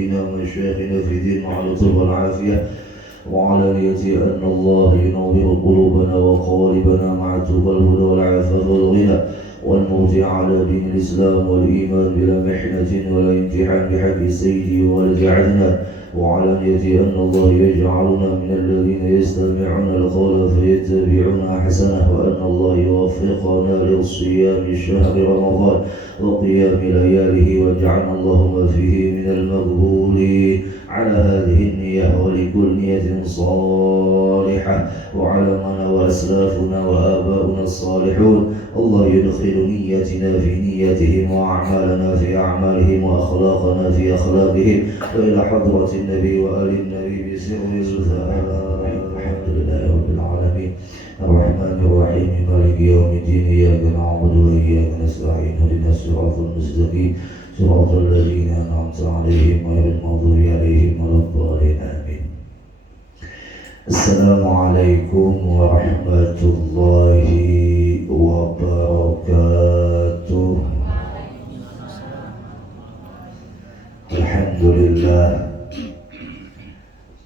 والدين ومشايخنا في دين مع اللطف والعافية وعلانية أن الله ينور قلوبنا وقوالبنا مع التقى الهدى والعفاف والغنى والموت على دين الإسلام والإيمان بلا محنة ولا امتحان بحق سيدي وولد عدنان وعلانية أن الله يجعلنا من الذين يستمعون القول فيتبعون أحسنه وأن الله يوفقنا لصيام شهر رمضان وقيام لياله واجعلنا اللهم فيه من المقبولين على هذه النية ولكل نية صالحة وعلمنا وأسلافنا وآباؤنا الصالحون الله يدخل نيتنا في نيتهم وأعمالنا في أعمالهم وأخلاقنا في أخلاقهم وإلى حضرة النبي وآل النبي بسر الفلاح الحمد لله رب العالمين الرحمن الرحيم مالك يوم الدين إياك نعبد وإياك نستعين اهدنا الصراط المستقيم صراط الذين أنعمت عليهم غير المغضوب عليهم ولا الضالين آمين. السلام عليكم ورحمة الله وبركاته.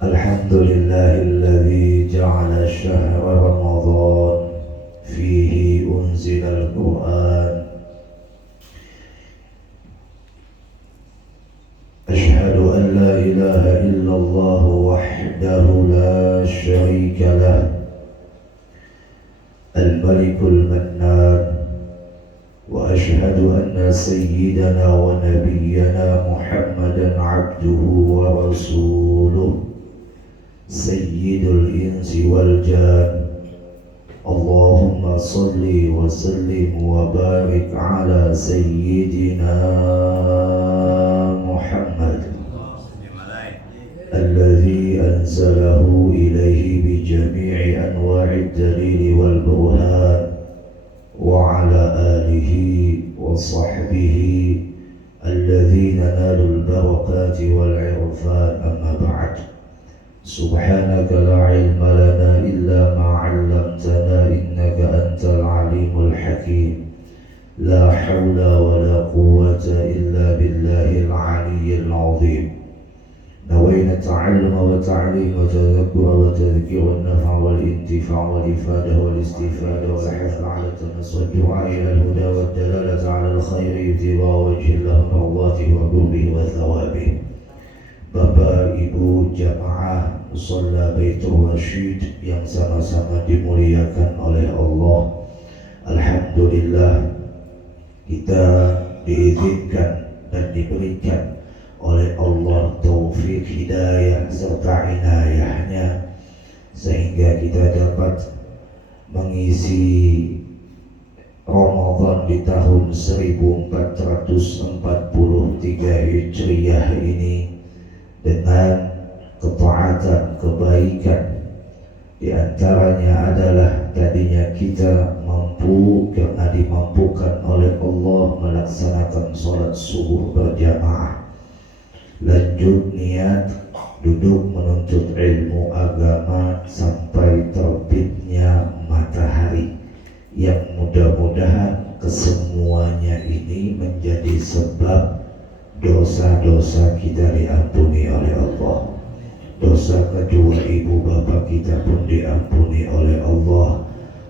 الحمد لله الذي جعل شهر رمضان فيه أنزل القرآن. أشهد أن لا إله إلا الله وحده لا شريك له الملك المنان وأشهد أن سيدنا ونبينا محمدا عبده ورسوله سيد الإنس والجان. اللهم صل وسلم وبارك على سيدنا محمد الذي أنزله إليه بجميع أنواع الدليل والبرهان وعلى آله وصحبه الذين نالوا البركات والعرفان. أما بعد سبحانك لا علم لنا إلا ما علمتنا إنك أنت العليم الحكيم. لا حول ولا قوة إلا بالله العلي العظيم. نوينا التعلم والتعليم والتذكر والتذكير والنفع والانتفاع والإفادة والاستفادة والحث على التنصر والدعاء إلى الهدى والدلالة على الخير ابتغاء وجه الله مرضاته وقربه وثوابه. Bapak Ibu jamaah Musalla Baitur Rasyid yang sama-sama dimuliakan oleh Allah. Alhamdulillah kita diizinkan dan diberikan oleh Allah taufik hidayah serta inayahnya sehingga kita dapat mengisi Ramadan di tahun 1443 Hijriah ini dengan ketaatan, kebaikan. Di antaranya adalah tadinya kita mampu karena dimampukan oleh Allah melaksanakan sholat subuh berjamaah. Lanjut niat duduk menuntut ilmu agama sampai terbitnya matahari, yang mudah-mudahan kesemuanya ini menjadi sebab dosa-dosa kita diampuni oleh Allah. Dosa kedua ibu bapa kita pun diampuni oleh Allah.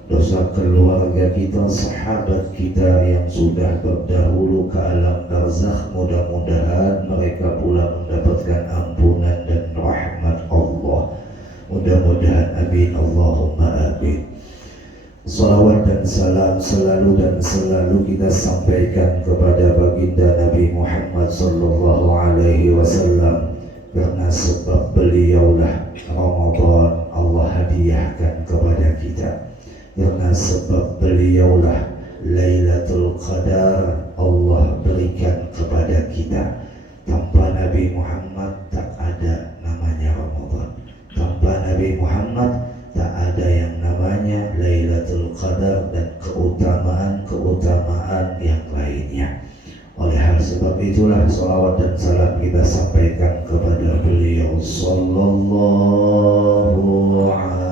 Dosa keluarga kita, sahabat kita yang sudah berdahulu ke alam barzakh, mudah-mudahan mereka pula mendapatkan ampunan dan rahmat Allah. Mudah-mudahan amin, Allahumma amin. Salawat dan salam selalu kita sampaikan kepada baginda Nabi Muhammad sallallahu alaihi wasallam, karena sebab beliaulah Ramadan Allah hadiahkan kepada kita, karena sebab beliaulah Lailatul Qadar Allah berikan kepada kita. Tanpa Nabi Muhammad tak ada namanya Ramadan. Tanpa Nabi Muhammad tak ada yang namanya Lailatul Qadar dan keutamaan yang lainnya. Oleh hal sebab itulah salawat dan salam kita sampaikan kepada beliau sallallahu alaihi wasallam.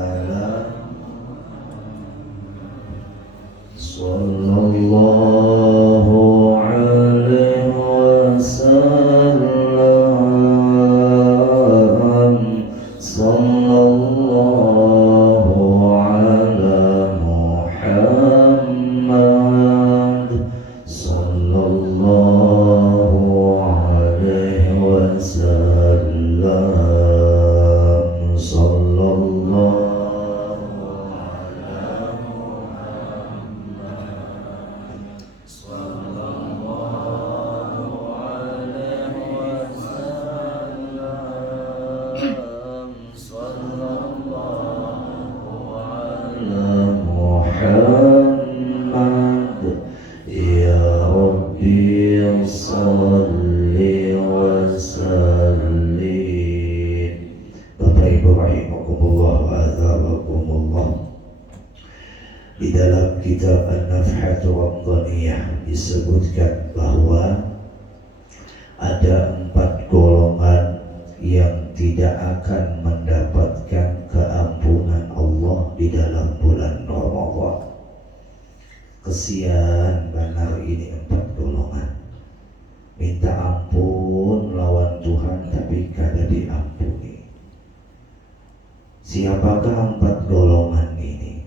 kitab An-Nafhatu Ramdhaniyah disebutkan bahwa ada 4 golongan yang tidak akan mendapatkan keampunan Allah di dalam bulan Ramadan. Kesian benar ini 4 golongan. Minta ampun lawan Tuhan tapi kada diampuni. Siapakah 4 golongan ini?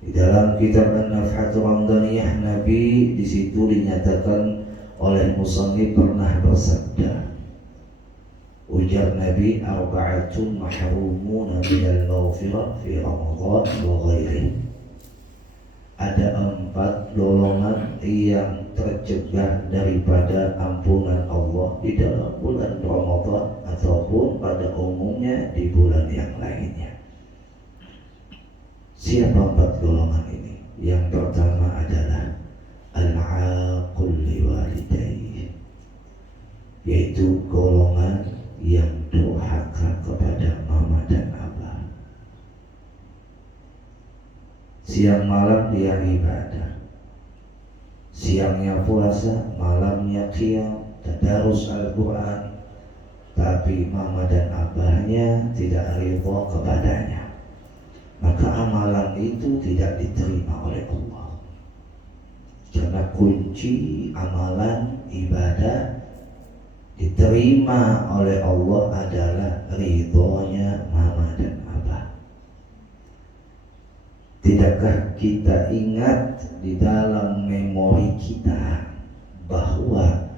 Di dalam kitab An-Nafhatu Ramdhaniyah, Nabi di situ dinyatakan oleh musannif pernah bersabda, ujar Nabi, arba'atun mahrumuna minal maghfirah fi Ramadan wa ghairihi. Ada 4 golongan yang tercegah daripada ampunan Allah di dalam bulan Ramadan ataupun pada umumnya di bulan yang lainnya. Siapa 4 golongan ini? Yang pertama adalah al-'aqul liwalidayhi, yaitu golongan yang durhaka kepada mama dan abah. Siang malam dia ibadah, siangnya puasa, malamnya qiyam, tadarus Al-Quran, tapi mama dan abahnya tidak ridha kepadanya, maka amalan itu tidak diterima oleh Allah. Karena kunci amalan ibadah diterima oleh Allah adalah ridhonya mama dan abah. Tidakkah kita ingat di dalam memori kita bahwa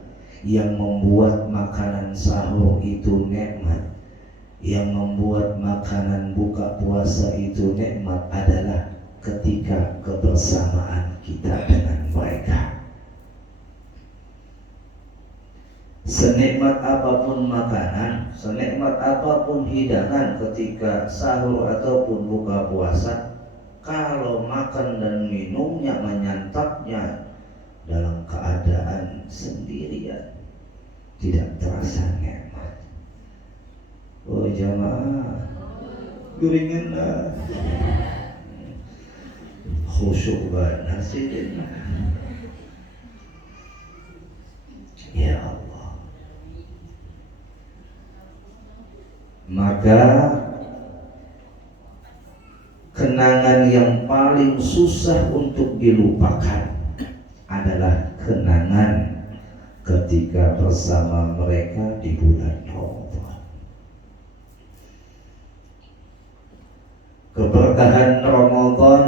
yang membuat makanan sahur itu nikmat, yang membuat makanan buka puasa itu nikmat adalah ketika kebersamaan kita dengan mereka. Senikmat apapun makanan, senikmat apapun hidangan ketika sahur ataupun buka puasa, kalau makan dan minumnya, menyantapnya dalam keadaan sendirian, tidak terasa nikmat. Oh jamaah, guringanlah, khusyuk benar sih. Ya Allah. Maka kenangan yang paling susah untuk dilupakan adalah kenangan ketika bersama mereka di bulan Ramadan. Keberkahan Ramadan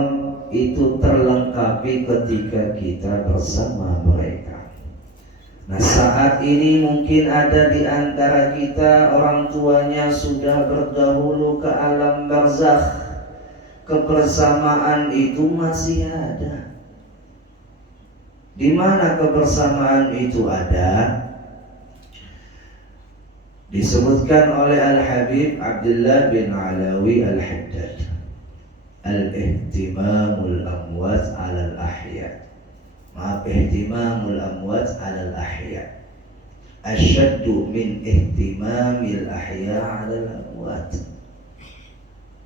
itu terlengkapi ketika kita bersama mereka. Nah, saat ini mungkin ada di antara kita orang tuanya sudah berdahulu ke alam barzakh. Kebersamaan itu masih ada. Di mana kebersamaan itu ada? Disebutkan oleh Al-Habib Abdullah bin Alawi Al-Haddad, al-ihtimamul amwat 'alal ahya. Ihtimamul amwat 'alal ahya asyaddu min ihtimamil ahya 'alal amwat.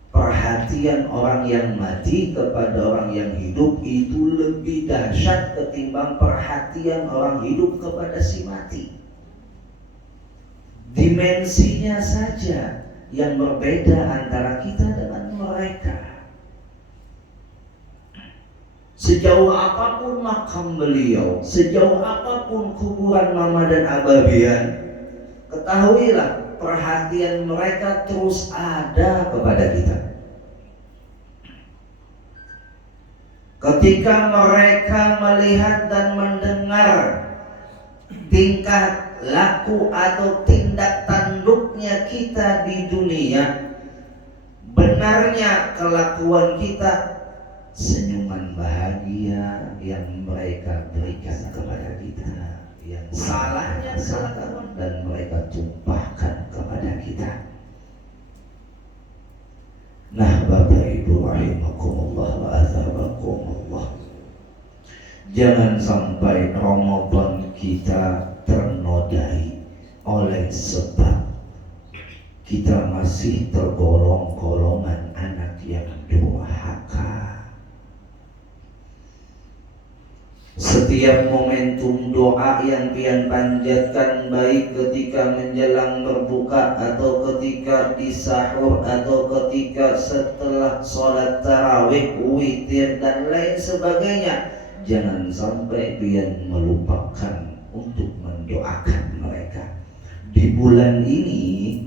Perhatian orang yang mati kepada orang yang hidup itu lebih dahsyat ketimbang perhatian orang hidup kepada si mati. Dimensinya saja yang berbeda antara kita dengan mereka. Sejauh apapun makam beliau, sejauh apapun kuburan mama dan abah Bian, ketahuilah perhatian mereka terus ada kepada kita. Ketika mereka melihat dan mendengar tingkah laku atau tindak tanduknya kita di dunia, benarnya kelakuan kita senyuman bahagia yang mereka berikan kepada kita, yang salahnya kelakuan dan mereka tumpahkan kepada kita. Nah, Bapak Ibu rahimakumullah wa athabakumullah, jangan sampai Ramadan kita ternodai oleh sebab kita masih tergolong golongan anak yang durhaka. setiap momentum doa yang pian panjatkan, baik ketika menjelang berbuka atau ketika di sahur atau ketika setelah sholat tarawih, witir dan lain sebagainya, jangan sampai pian melupakan untuk mendoakan mereka. Di bulan ini,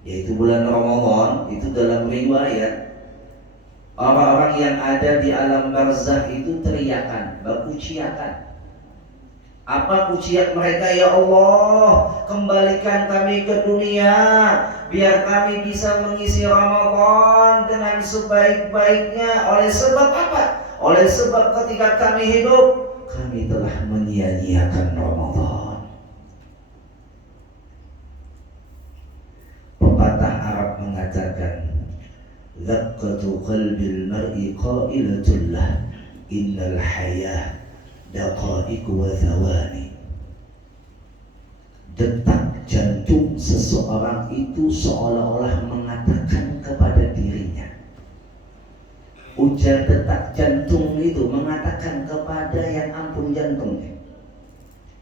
yaitu bulan Ramadan, itu dalam riwayat orang-orang yang ada di alam barzakh itu teriakan, berkuciakan. Apa kuciak mereka? Ya Allah, kembalikan kami ke dunia, biar kami bisa mengisi Ramadan dengan sebaik-baiknya. Oleh sebab apa? Oleh sebab ketika kami hidup, kami telah menyia-nyiakan Ramadan. Pepatah Arab mengatakan, Zaqqatu qalbil mar'i qailatul lah, innal hayah daqaiq wa thawani. Detak jantung seseorang itu seolah-olah mengatakan kepada dirinya. Ujar detak jantung itu mengatakan kepada yang ampun jantungnya,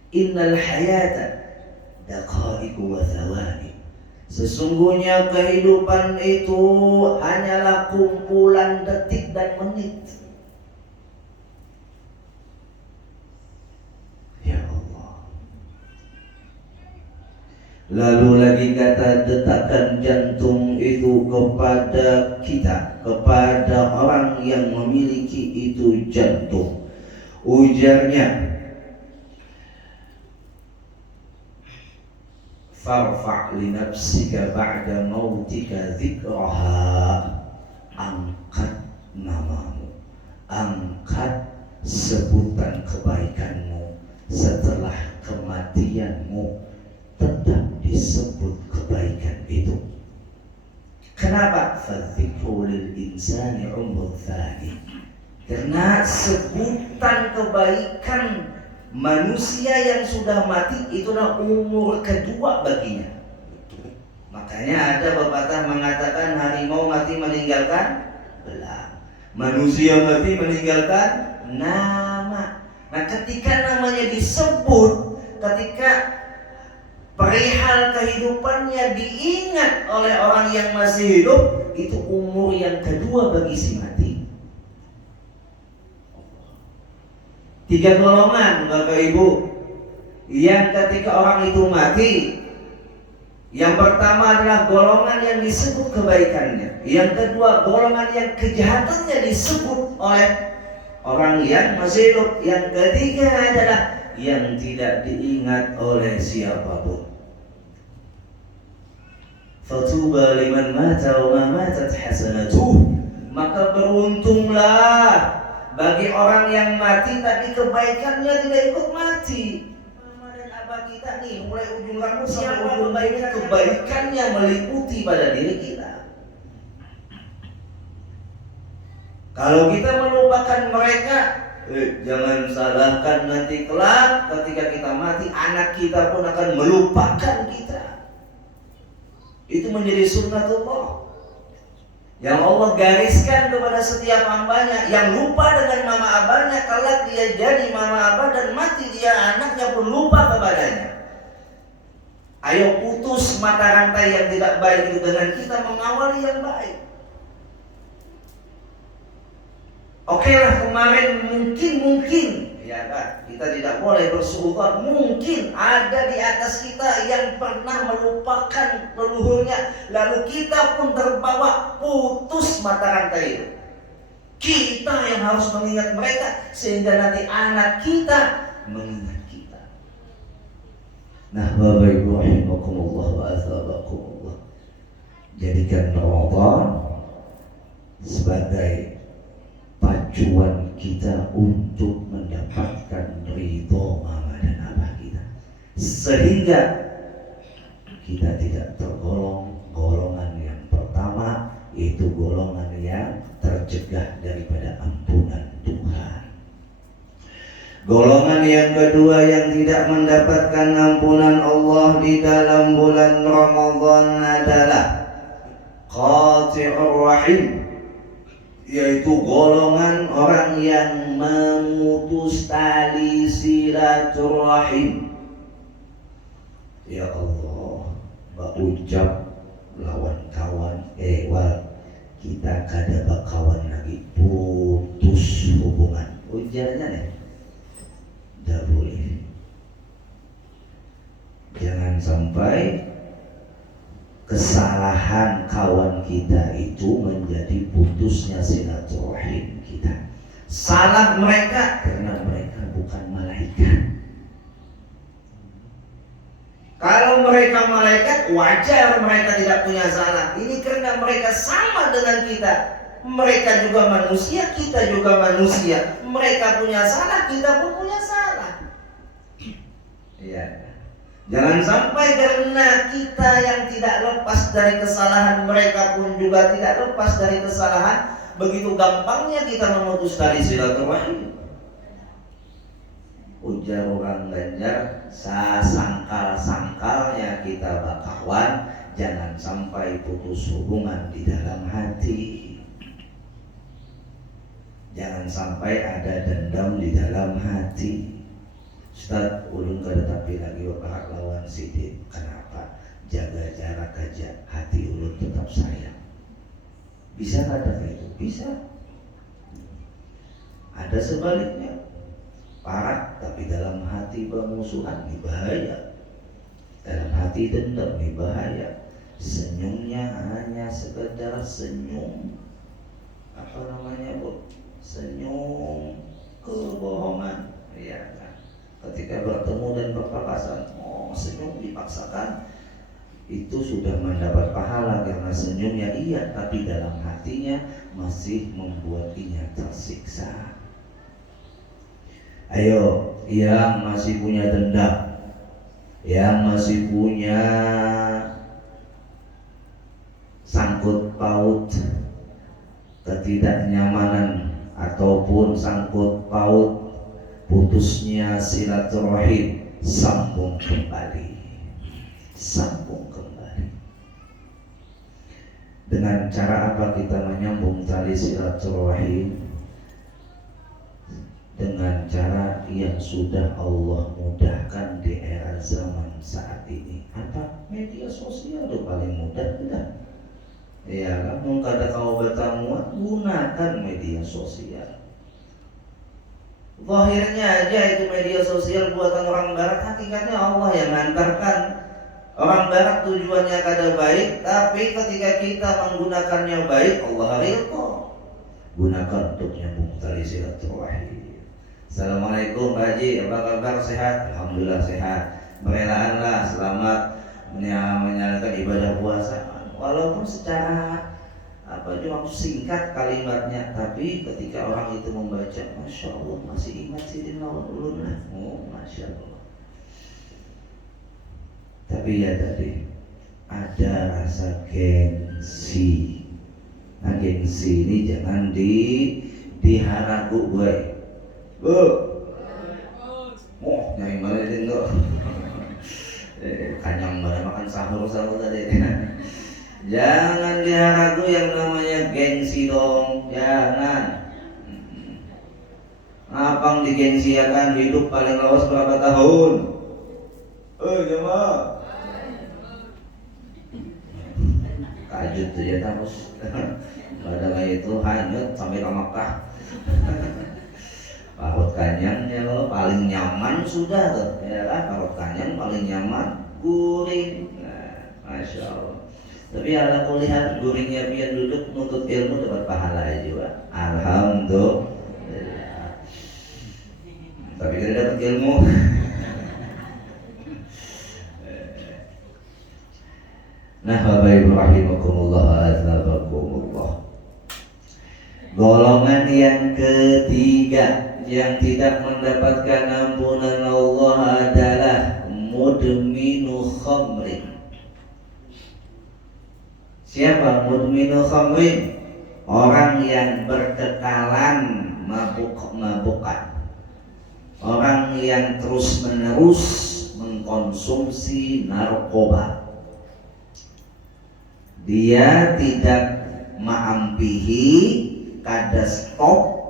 innal hayata daqaiq wa thawani. Sesungguhnya kehidupan itu hanyalah kumpulan detik dan menit. Ya Allah. Lalu lagi kata detakan jantung itu kepada kita, kepada orang yang memiliki itu jantung. Ujarnya, farfa' li nafsika ba'da mautika dzikraha. Angkat namamu, angkat sebutan kebaikanmu setelah kematianmu, tetap disebut kebaikan itu. Kenapa? Fadzikru lil insani umrul tsani. Karena sebutan kebaikan manusia yang sudah mati itulah umur kedua baginya. Makanya ada pepatah mengatakan harimau mati meninggalkan belang, manusia mati meninggalkan nama. Nah, ketika namanya disebut, ketika perihal kehidupannya diingat oleh orang yang masih hidup, itu umur yang kedua bagi si mati. 3 golongan Bapak Ibu yang ketika orang itu mati. Yang pertama adalah golongan yang disebut kebaikannya. Yang kedua golongan yang kejahatannya disebut oleh orang yang masih hidup. Yang ketiga adalah yang tidak diingat oleh siapapun. Fatuba liman mata wa ma matat hasanatuh. Maka beruntunglah bagi orang yang mati tapi kebaikannya tidak ikut mati. Mama dan abah kita nih, mulai ujung rambut sampai ujung kebaikannya meliputi pada diri kita. Kalau kita melupakan mereka, jangan salahkan nanti kelak ketika kita mati, anak kita pun akan melupakan kita. Itu menjadi sunnatullah yang Allah gariskan kepada setiap hambanya. Yang lupa dengan mama abahnya, kelak dia jadi mama abah dan mati dia, anaknya pun lupa kepadanya. Ayo putus mata rantai yang tidak baik itu dengan kita mengawali yang baik. Oke lah, kemarin mungkin ya kan, kita tidak boleh bersuudzon. Mungkin ada di atas kita yang pernah melupakan leluhurnya, lalu kita pun terbawa putus mata rantai itu. Kita yang harus mengingat mereka sehingga nanti anak kita mengingat kita. Nah, Bapak Ibu rahimakumullah wa athabakumullah, jadikan Ramadan sebagai pacuan kita untuk mendapatkan ridho mama dan abah kita, sehingga kita tidak tergolong golongan yang pertama, yaitu golongan yang tercegah daripada ampunan Tuhan. Golongan yang kedua yang tidak mendapatkan ampunan Allah di dalam bulan Ramadan adalah qati'ur rahim, yaitu golongan orang yang memutus tali silaturahim. Ya Allah, mbak ucap lawan kawan kita kada bakawan lagi, putus hubungan. Ujarnya nih tidak boleh. Jangan sampai kesalahan kawan kita itu menjadi putusnya silaturahim kita. Salah mereka karena mereka bukan malaikat. Kalau mereka malaikat, wajar mereka tidak punya salah. Ini karena mereka sama dengan kita. Mereka juga manusia, kita juga manusia. Mereka punya salah, kita pun punya salah. Iya. Jangan sampai karena kita yang tidak lepas dari kesalahan, mereka pun juga tidak lepas dari kesalahan, begitu gampangnya kita memutus tali silaturahim. Ujar orang Banjar, sasangkal-sangkalnya kita bakawan, jangan sampai putus hubungan di dalam hati. Jangan sampai ada dendam di dalam hati. Ustaz, ulun kada tapi lagi bapak lawan sidik. Kenapa? Jaga jarak aja, hati ulun tetap sayang. Bisa kada itu? Bisa. Ada sebaliknya. Parah tapi dalam hati bermusuhan, ini bahaya. Dalam hati dendam, ini bahaya. Senyumnya hanya sekedar senyum, apa namanya bu? Senyum kebohongan. Ya kan? Ketika bertemu dan berpapasan, senyum dipaksakan, itu sudah mendapat pahala karena senyumnya iya, tapi dalam hatinya masih membuatnya tersiksa. Ayo, yang masih punya dendam, yang masih punya sangkut paut ketidaknyamanan ataupun sangkut paut putusnya silaturahim, sambung kembali. Sambung kembali. Dengan cara apa kita menyambung tali silaturahim? Dengan cara yang sudah Allah mudahkan di era zaman saat ini. Apa? Media sosial itu paling mudah, tidak? Ya kan, mau kada kau bertamuan, gunakan media sosial. Zahirnya aja itu media sosial buatan orang barat, hakikatnya Allah yang mengantarkan. Orang barat tujuannya kada baik, tapi ketika kita menggunakannya baik, Allah ridho. Gunakan untuk nyambung tali silaturahim. Assalamualaikum Pak Haji, apa kabar? Sehat? Alhamdulillah sehat. Merelaanlah selamat menjalankan ibadah puasa. Walaupun secara cuma singkat kalimatnya, tapi ketika orang itu membaca, masya Allah masih ingat sih lawan ulun lah. Masya Allah. Tapi ya tadi ada rasa gengsi. Nah gengsi ini jangan diharagu gue. Nyai mana itu enggak? Kanyang mana makan sahur tadi. Jangan diharagu yang namanya gengsi dong, jangan. Ngapang digengsiakan hidup paling lawas berapa tahun? Jemaah. Kajut tuh ya terus. Badai itu hanyut sampai ke Makkah. Parut kanyangnya lo paling nyaman sudah tuh, ya kan? Parut kanyang paling nyaman, guring. Nah, masya Allah. Tapi ala kulihat guringnya biar duduk nuntut ilmu dapat pahala juga. Alhamdulillah. Tapi kita dapat ilmu. Nah, Bapak Ibu rahimakumullah azabakumullah. Golongan yang ketiga yang tidak mendapatkan ampunan Allah adalah mudminu khamrin. Siapa mudminu khamrin? Orang yang berkekalan mabuk-mabukan. Orang yang terus-menerus mengkonsumsi narkoba. Dia tidak ma'ampihi kada stop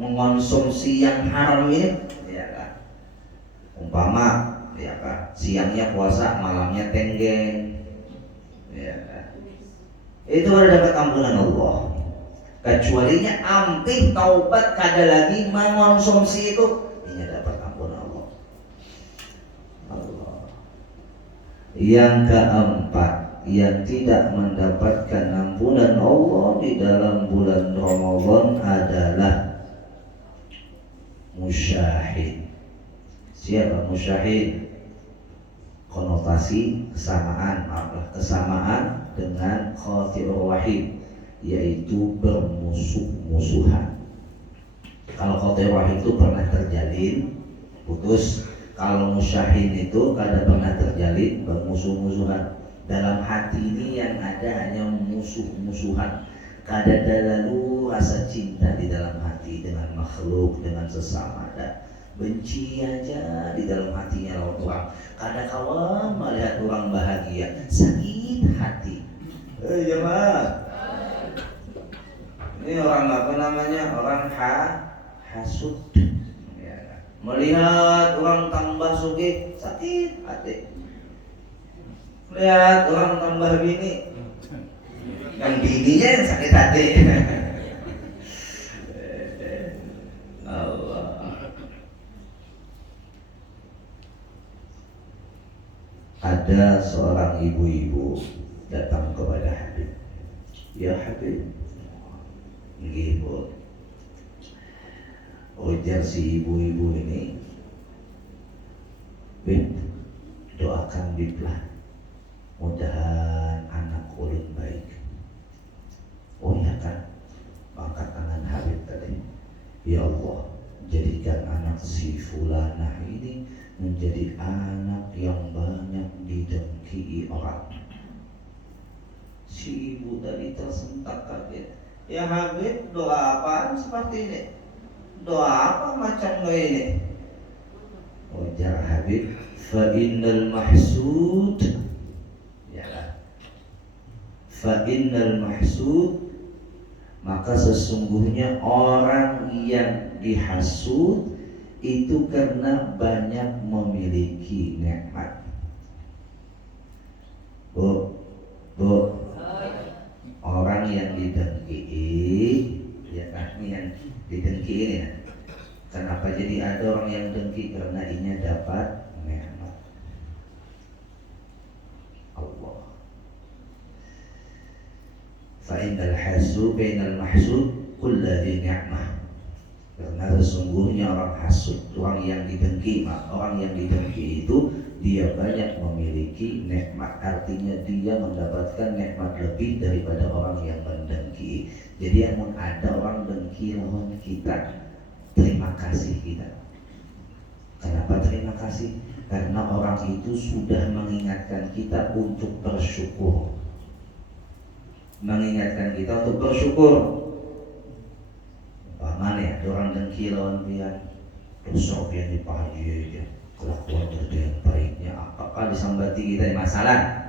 mengonsumsi yang haram ini, ya kan? Umpama, ya kan, siangnya puasa, malamnya tenggeng, ya kan? Itu ada dapat ampunan Allah. Kecualinya ampih taubat kada lagi mengonsumsi itu, ini dapat ampunan Allah. Yang keempat, yang tidak mendapatkan ampunan Allah di dalam bulan Ramadan adalah musyahid. Siapa musyahid? Konotasi kesamaan dengan qati'ur rahim, yaitu bermusuh-musuhan. Kalau qati'ur rahim itu pernah terjalin, putus. Kalau musyahid itu kada pernah terjalin, bermusuh-musuhan. Dalam hati ini yang ada hanya musuh-musuhan. Kada ada lalu rasa cinta di dalam hati dengan makhluk, dengan sesama. Ada benci aja di dalam hatinya lawan orang. Kada kawan melihat orang bahagia, sakit hati. Jemaah, ini orang apa namanya? Orang hasud. Melihat orang tambah sugih, sakit hati. Melihat orang tambah bini, yang bininya yang sakit hati. Allah. Ada seorang ibu-ibu datang kepada Habib. Ya Habib, ibu. Ujar si ibu-ibu ini, Bib, doakan Biblah, mudahan anak ulun baik. Oh ya kan, angkat tangan Habib tadi. Ya Allah, jadikan anak si fulanah ini menjadi anak yang banyak didengki orang. Si ibu tadi tersentak kaget. Ya Habib, doa apaan seperti ini? Doa apa macam doa ini? Ujar Habib, fa innal mahsud, ya kan? Fa innal mahsud, maka sesungguhnya orang yang dihasud itu karena banyak memiliki nikmat. Bu, orang yang didengki, ya kan, yang didengki ini ya. Kenapa jadi ada orang yang dengki? Karena ini dapat nikmat Allah. Fa innal hasud bainal mahsud kullu dhi ni'mah. Karena sesungguhnya orang hasud, orang yang didengki, orang yang didengki itu dia banyak memiliki nikmat. Artinya dia mendapatkan nikmat lebih daripada orang yang mendengki. Jadi yang ada orang dengki lawan kita, terima kasih kita. Kenapa terima kasih? Karena orang itu sudah mengingatkan kita untuk bersyukur. Mengingatkan kita untuk bersyukur. Mana ya, orang dengki lawan pian, besok yang dipaji aja, kelakuan yang baiknya apakah disambati kita masalah?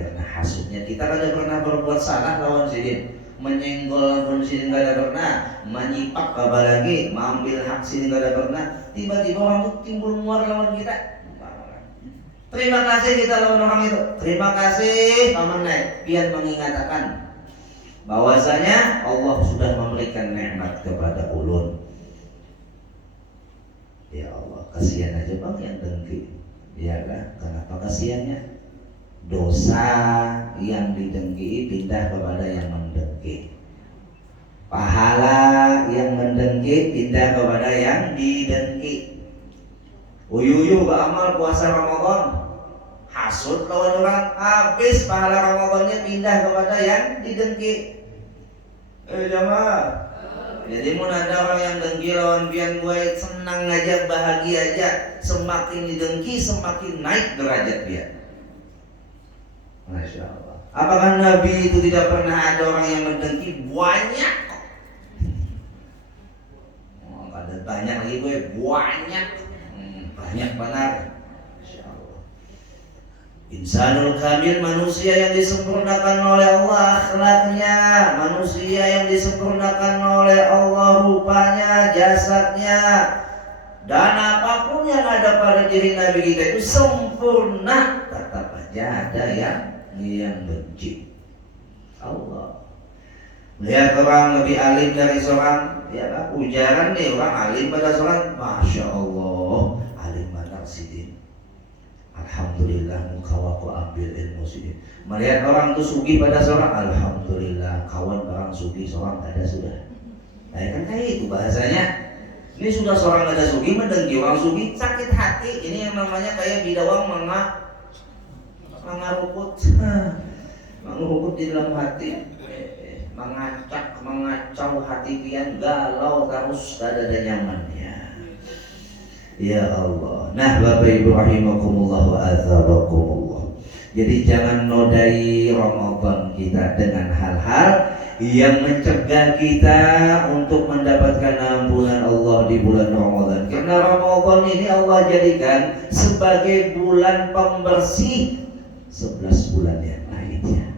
Karena hasudnya kita kada pernah berbuat salah lawan sini, menyenggol pun sini kada pernah, menyipak apalagi, mengambil hak sini kada pernah. Tiba-tiba orang itu timbul muar lawan kita. Terima kasih kita lawan orang itu. Terima kasih paman naik, biar mengingatkan bahwasanya Allah sudah memberikan nikmat kepada ulun. Ya Allah, kasihan aja bang yang dengki. Ya kan? Kenapa kasihannya? Dosa yang didengki pindah kepada yang mendengki. Pahala yang mendengki pindah kepada yang didengki. Uyuyu beramal puasa Ramadan, hasud lawan orang, habis pahala Ramadannya pindah kepada yang didengki. Jamaah. Jadi mun ada orang yang dengki lawan pian gue, senang aja, bahagia aja. Semakin didengki semakin naik derajat dia. Masya Allah. Apakah Nabi itu tidak pernah ada orang yang mendengki? Banyak kok. Oh, ada banyak lagi gue, banyak. Banyak benar. Masya Allah. Insanul kamil, manusia yang disempurnakan oleh Allah akhlaknya, manusia yang disempurnakan oleh Allah rupanya, jasadnya, dan apapun yang ada pada diri Nabi kita itu sempurna. Tetap aja ada yang benci. Allah lihat orang lebih alim dari seorang, ya ujaran nih orang alim pada seorang, masya Allah alim benar sidin, alhamdulillah mukawaku ambil ilmu sidin. Melihat orang itu sugi pada seorang, alhamdulillah kawan orang sugi seorang ada sudah. Nah kan kayak itu bahasanya. Ini sudah seorang ada sugi mendengki orang sugi, sakit hati. Ini yang namanya kayak bidawang mengarukut di dalam hati, mengacau hati pian, galau terus, tidak ada nyamannya. Ya Allah. Nah Bapak Ibu rahimakumullah wa azabakumullah. Jadi jangan nodai Ramadan kita dengan hal-hal yang mencegah kita untuk mendapatkan ampunan Allah di bulan Ramadan. Karena Ramadan ini Allah jadikan sebagai bulan pembersih 11 bulan yang lainnya.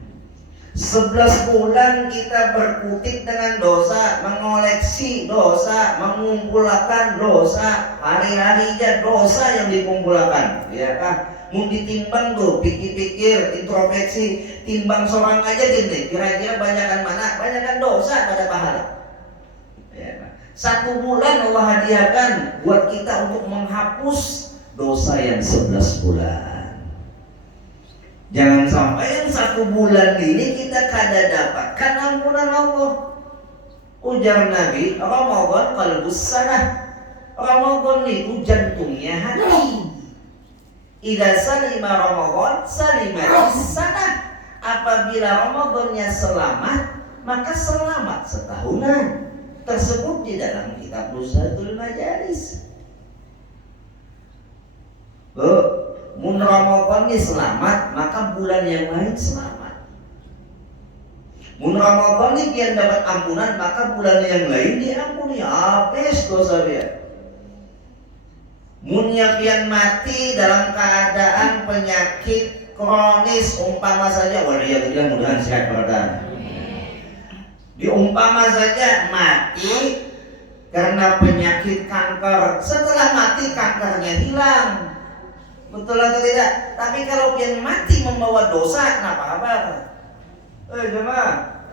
11 bulan kita berkutik dengan dosa, mengoleksi dosa, mengumpulkan dosa, hari-harinya dosa yang dikumpulkan, ya kan? Mau ditimbang tuh, pikir-pikir, introspeksi, timbang seorang aja gini, kira-kira banyakan mana? Banyakan dosa pada pahala. Ya kan? 1 bulan Allah hadiahkan buat kita untuk menghapus dosa yang 11 bulan. Jangan sampai yang 1 bulan ini kita kada dapatkan ampunan Allah. Ujar Nabi, Ramadan qalbus sanah. Ramadan itu jantungnya hati. Idza salima Ramadan salima sanah. Apabila Ramadannya selamat, maka selamat setahunan. Tersebut di dalam kitab Nusatul Majalis. Mun Ramadan ini selamat, maka bulan yang lain selamat. Mun Ramadan ini pian dapat ampunan, maka bulan yang lain diampuni. Habis dosa dia. Mun pian mati dalam keadaan penyakit kronis, umpama saja, waliyadzubillah, mudahan sehat badan. Diumpama saja mati karena penyakit kanker, setelah mati kankernya hilang. Betul atau tidak? Tapi kalau dia mati membawa dosa, kenapa apa? Jemaah.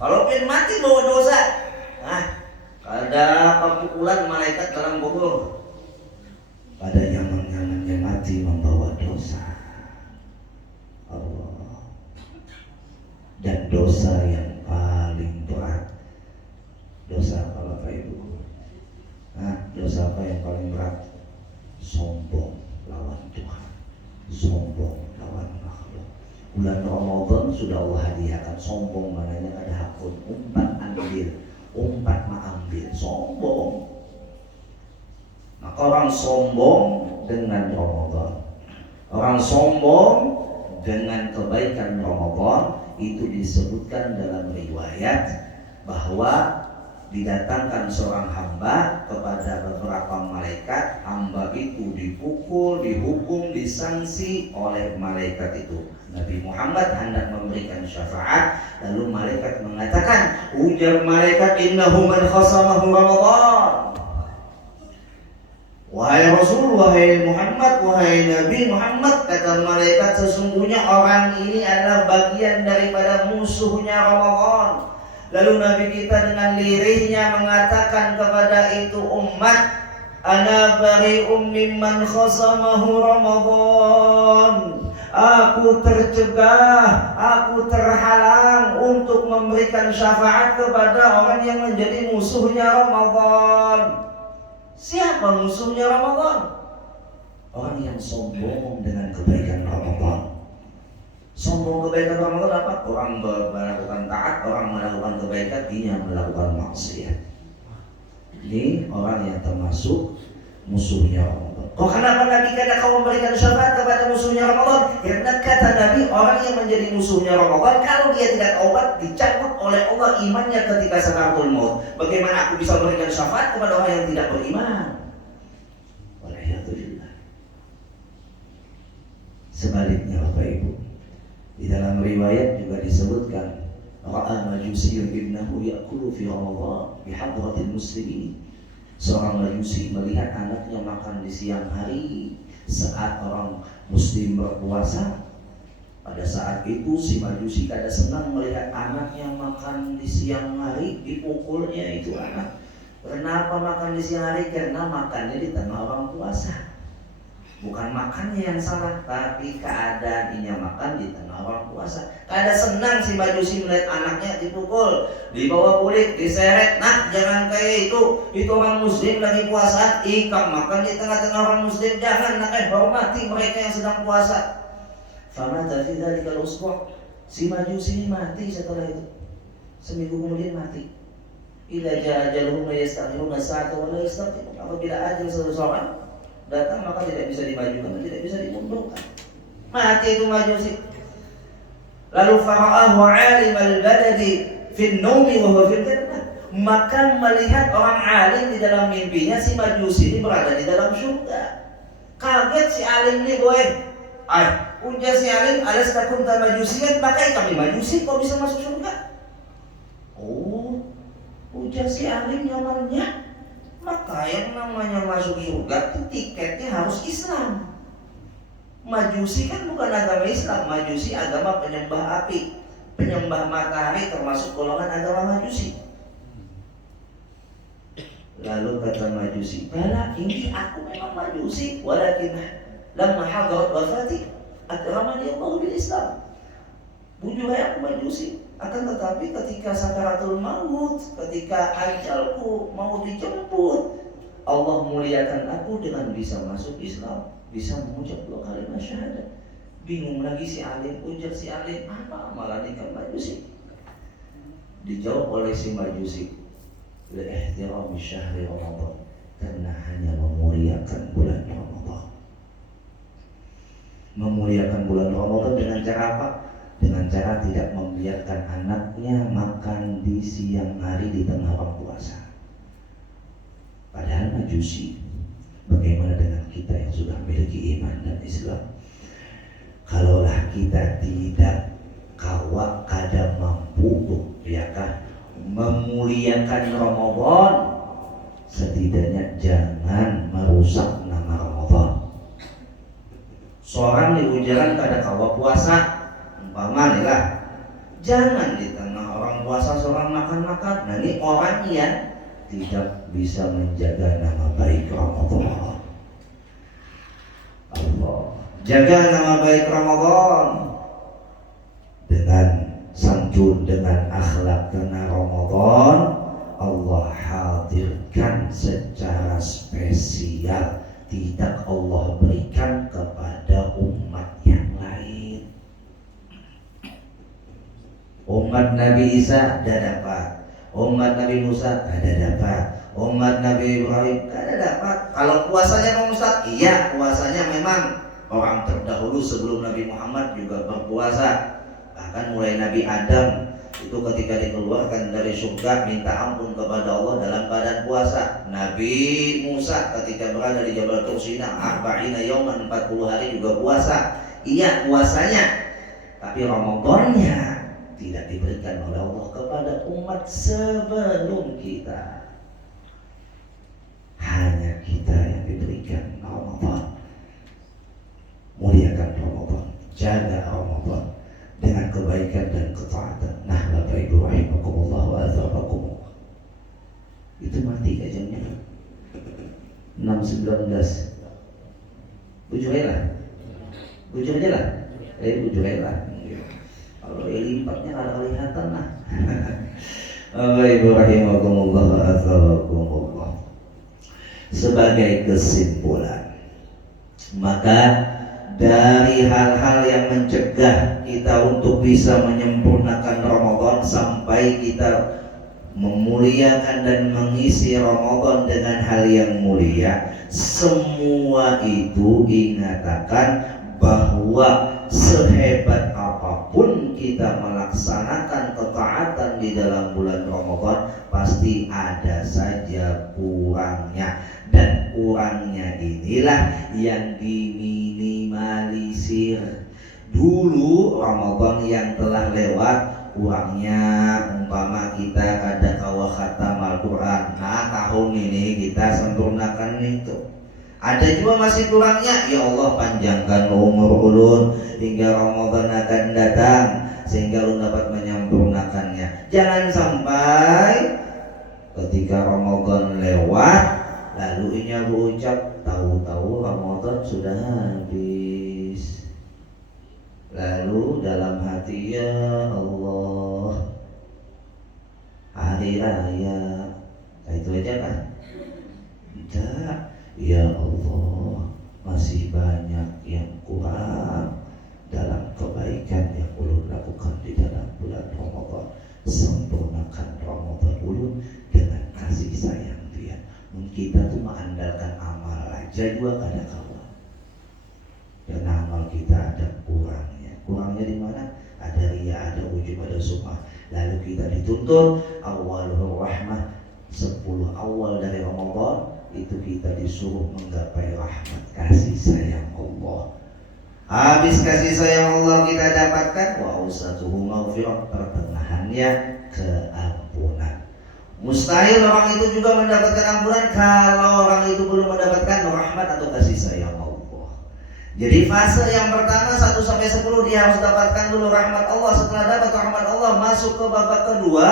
Kalau dia mati bawa dosa, ada pemukulan malaikat dalam kubur. Ada nyaman-nyamannya mati membawa dosa. Allah. Dan dosa yang paling berat, dosa apa Bapak Ibu? Dosa apa yang paling berat? Sombong lawan Tuhan, sombong lawan makhluk. Bulan Ramadan sudah Allah hadiahkan. Sombong maknanya ada hakun, umpat ambil, sombong. Maka orang sombong dengan Ramadan, orang sombong dengan kebaikan Ramadan, itu disebutkan dalam riwayat bahwa didatangkan seorang hamba kepada beberapa malaikat. Hamba itu dipukul, dihukum, disanksi oleh malaikat itu. Nabi Muhammad hendak memberikan syafaat, lalu malaikat mengatakan, ujar malaikat, innahu man khasamahu Ramadan. Wahai Rasul, wahai Muhammad, wahai Nabi Muhammad, kata malaikat, sesungguhnya orang ini adalah bagian daripada musuhnya Ramadan. Lalu Nabi kita dengan lirihnya mengatakan kepada itu umat, ana bari'um mimman khasamahu Ramadan. Aku tercegah, aku terhalang untuk memberikan syafaat kepada orang yang menjadi musuhnya Ramadan. Siapa musuhnya Ramadan? Orang yang sombong dengan kebaikan Ramadan. Sombong kebaikan Ramadan apa? Orang melakukan taat, orang melakukan kebaikan, dia melakukan maksiat. Ini orang yang termasuk musuhnya Ramadan. Kenapa Nabi kata kau memberikan syafaat kepada musuhnya Ramadan? Karena kata Nabi, orang yang menjadi musuhnya Ramadan, kalau dia tidak taubat, dicabut oleh Allah imannya ketika sakaratul maut. Bagaimana aku bisa memberikan syafaat kepada orang yang tidak beriman? Waliyadzubillah. Sebaliknya Bapak Ibu, di dalam riwayat juga disebutkan ra'a majusiyyun ibnahu ya'kulu fi Ramadan bi hadratil muslimin. Seorang majusi melihat anaknya makan di siang hari saat orang muslim berpuasa. Pada saat itu si majusi kada senang melihat anaknya makan di siang hari, dipukulnya itu anak. Kenapa makan di siang hari? Karena makannya di tengah orang puasa. Bukan makannya yang salah, tapi keadaan ia makan di tengah orang puasa. Kada senang si majusi melihat anaknya dipukul, dibawa kulit, diseret. Nah, jangan kayak itu orang muslim lagi puasa, ikam makan di tengah-tengah orang muslim. Jangan, nak hormati mereka yang sedang puasa. Famata fi dzalikal usbu', si majusi ini mati setelah itu. Seminggu kemudian mati. Idza jaa ajaluhum la yastakhiruna sa'atan wa la yastaqdimun. Apabila ajal seseorang datang maka tidak bisa dimajukan dan tidak bisa dimundurkan. Mati itu majusi. Lalu fara'ahu 'alimal baladi fin naumi wa huwa fil jannah. Maka melihat orang alim di dalam mimpinya si majusi ini berada di dalam surga. Kaget si alim ini, boy. Ujar si alim, alas takunta majusian, maka kami majusi kok bisa masuk surga? Oh, ujar si alim nyamannya, maka yang namanya masuk surga itu tiketnya harus Islam. Majusi kan bukan agama Islam, majusi agama penyembah api, penyembah matahari, termasuk golongan agama majusi. Lalu kata majusi, bala ini aku memang majusi, walakin lamma hadarat wafati akramani Allah bil Islam. Bujur aku majusi, akan tetapi ketika sakaratul maut, ketika ajalku mau dijemput, Allah muliakan aku dengan bisa masuk Islam, bisa mengucap 2 kalimat syahadat. Bingung lagi si alim, ujar si alim, apa amalan ikan majusi? Dijawab oleh si majusi, li'ihtirami syahri Ramadan, karena hanya memuliakan bulan Ramadan. Memuliakan bulan Ramadan dengan cara apa? Dengan cara tidak membiarkan anaknya makan di siang hari di tengah orang puasa. Padahal majusi, bagaimana dengan kita yang sudah memiliki iman dan Islam? Kalaulah kita tidak kada mampu memuliakan Ramadan, setidaknya jangan merusak nama Ramadan. Seorang di ujaran kada kawa puasa, umpama nih lah, jangan di tengah orang puasa seorang makan-makan. Nah, ini orang yang tidak bisa menjaga nama baik Ramadan. Allah, jaga nama baik Ramadan dengan santun, dengan akhlak, karena Ramadan Allah hadirkan secara spesial, tidak Allah berikan kepada umat yang lain. Umat Nabi Isa tidak dapat, umat Nabi Musa tidak dapat, umat Nabi Ibrahim tidak dapat. Kalau puasanya Pak Ustaz, iya puasanya memang orang terdahulu sebelum Nabi Muhammad juga berpuasa. Bahkan mulai Nabi Adam itu ketika dikeluarkan dari surga minta ampun kepada Allah dalam keadaan puasa. Nabi Musa ketika berada di Jabal Tursina arba'ina yauman, 40 hari juga puasa. Iya puasanya, tapi Ramadannya tidak diberikan oleh Allah kepada umat sebelum kita. Hanya kita yang diberikan Ramadan. Muliakan Ramadan, jaga Ramadan dengan kebaikan dan ketaatan. Nah, Bapak Ibu rahimakumullah wa azabakumullah. Itu mati jamnya 6.19. Bujur aja lah. Bujur aja lah. Kalau limpatnya kada kelihatan lah. Bapak Ibu rahimakumullah wa azabakumullah. Sebagai kesimpulan, maka dari hal-hal yang mencegah kita untuk bisa menyempurnakan Ramadan sampai kita memuliakan dan mengisi Ramadan dengan hal yang mulia, semua itu ingatakan bahwa sehebat apapun kita melaksanakan ketaatan di dalam bulan Ramadan, pasti ada saja kurangnya. Dan kurangnya inilah yang diminimalisir. Dulu Ramadan yang telah lewat, kurangnya umpama kita kada kawa khatam Al-Quran, nah tahun ini kita sempurnakan itu. Ada juga masih kurangnya, ya Allah panjangkan umur ulun hingga Ramadan akan datang sehingga ulun dapat menyempurnakannya. Jangan sampai ketika Ramadan lewat lalu ini berucap tahu-tahu Ramadan sudah habis. Lalu dalam hati, ya Allah hari raya, nah, itu aja kan? Tidak, ya Allah masih banyak yang kurang dalam kebaikan yang ulun lakukan di dalam bulan Ramadan. Sempurnakan Ramadan ulun dengan kasih sayang Dia. Kita tuh mengandalkan amal aja juga kada kawan. Dan amal kita ada kurangnya. Kurangnya di mana? Ada riya, ada ujub, ada sum'ah. Lalu kita dituntut awalul rahmah, 10 awal dari Ramadan itu kita disuruh menggapai rahmat kasih sayang Allah. Habis kasih sayang Allah kita dapatkan wa ausatuhu maghfirah, pertengahannya keampunan. Mustahil orang itu juga mendapatkan ampunan kalau orang itu belum mendapatkan rahmat atau kasih sayang Allah. Jadi fase yang pertama 1 sampai 10 dia harus dapatkan dulu rahmat Allah. Setelah dapat rahmat Allah masuk ke babak kedua,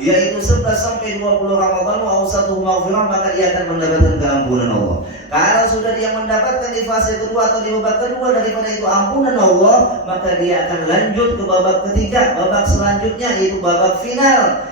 yaitu 11 sampai 20 Ramadan wa ausatuhu maghfirah, maka dia akan mendapatkan keampunan Allah. Kalau sudah dia mendapatkan di fase kedua atau di babak kedua daripada itu ampunan Allah, maka dia akan lanjut ke babak ketiga. Babak selanjutnya yaitu babak final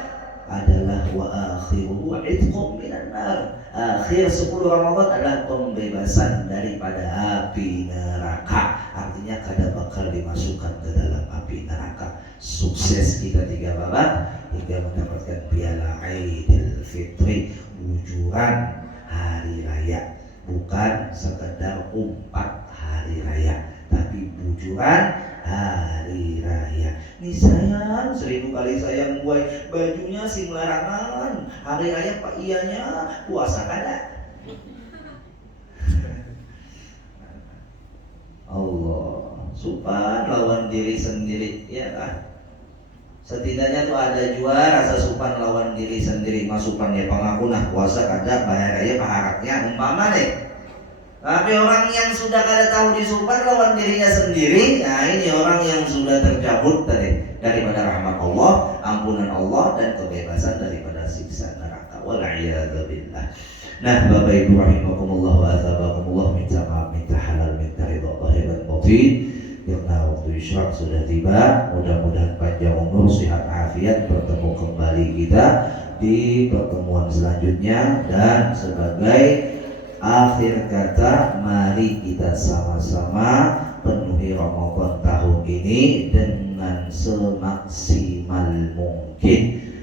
adalah wa akhiruhu itqum minan nar. Akhir 10 Ramadan adalah pembebasan daripada api neraka. Artinya kada bakal dimasukkan ke dalam api neraka. Sukses kita 3 babak hingga mendapatkan piala Aidil Fitri, bujuran hari raya. Bukan sekedar umpat hari raya, tapi bujuran hari raya. Nih sayang, 1000 kali sayang gue, bajunya sing larangan, hari raya pak ianya puasa kada. Allah, supan lawan diri sendiri, ya kan? Setidaknya tuh ada juga rasa supan lawan diri sendiri. Masukannya pengaku nah puasa kada, bayar raya paharaknya umpama deh. Tapi orang yang sudah kada tahu disupan lawan dirinya sendiri, nah ini orang yang sudah tercabut daripada rahmat Allah, ampunan Allah, dan kebebasan daripada siksa neraka. Wal'iyadu billah. Nah, Bapak Ibu rahimakumullah wa athabakumullah, minta maaf, minta halal, minta ridha zahir dan batin. Karena waktu isyak sudah tiba, mudah-mudahan panjang umur, sehat afiat, bertemu kembali kita di pertemuan selanjutnya. Dan sebagai akhir kata, mari kita sama-sama penuhi Ramadan tahun ini dengan semaksimal mungkin.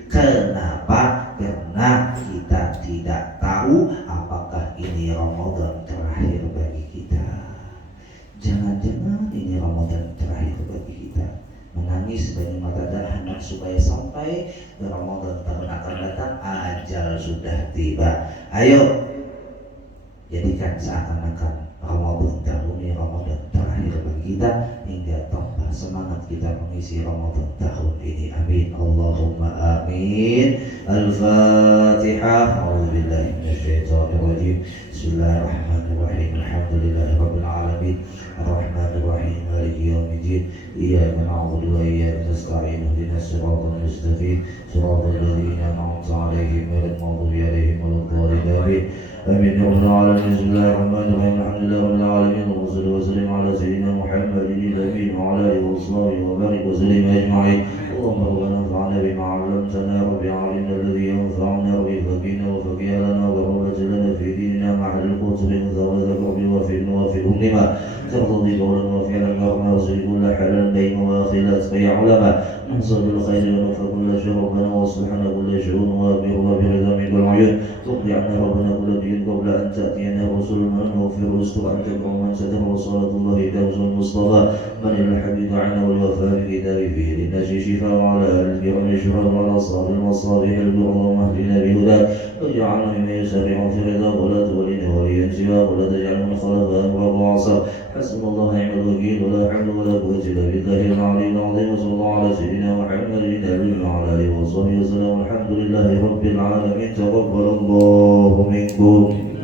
Kenapa? Karena kita tidak tahu apakah ini Ramadan terakhir bagi kita. Jangan-jangan ini Ramadan terakhir bagi kita. Menangis banyak mata darah supaya sampai ke Ramadan tahun akan datang, ajal sudah tiba. Ayo jadikan seakan-akan Ramadan tahun ini Ramadan terakhir bagi kita, hingga tambah semangat kita mengisi Ramadan tahun ini. Amin, Allahumma amin. Al-Fatihah. A'udzubillahi minasyaitonirrajim. Bismillahirrahmanirrahim. Alhamdulillahirabbil alamin. Ar-Rahmanirrahim. Maliki yaumiddin. Iyyaka na'budu wa iyyaka nasta'in. Ihdinas siratal mustaqim. Siratal ladzina an'amta 'alaihim ghairil maghdubi 'alaihim waladdallin. Amin ya rabbal alamin. Bismillahirrahmanirrahim. Alhamdulillahi rabbil alamin. Wassalatu wassalamu ala sayyidina Muhammadin al-amin wa ala alihi wa sahbihi wa barik wa sallim ajma'in. Allahumma rabbana anfa'na bima 'allamtana rabbi 'allimna alladhi yanfa'una rabbi faqina wa faqih lana wa rabbana lana fi dinina ma'al qutbi wa rabbi wa fi ummina ترضي قولا وفعلا وما وصل كل حلال بين واخرات في علماء نحصل بالخير ونفع كل شر ربنا واصلحنا كل شؤون وبرضا من كل عيون تقضي عنا ربنا كل دين قبل ان تاتينا رسل من نغفر واستر انت قوما ستر وصلاه الله دوز المصطفى من الحبيب عنا والوفاء بكتاب فيه للنجي شفاء وعلى اله الكرام شفاء وعلى اصحاب المصالح الكرام واهدنا بهداك واجعلنا ممن يسارع في رضاك ولا تولنا وليا سواك ولا تجعلنا من خلفاء وعصاك. حسبنا الله نعم الوكيل ولا حول ولا قوة إلا بالله العلي العظيم. وصلى الله على سيدنا محمد النبي وعلى آله وصحبه وسلم. الحمد لله رب العالمين. تقبل الله منكم.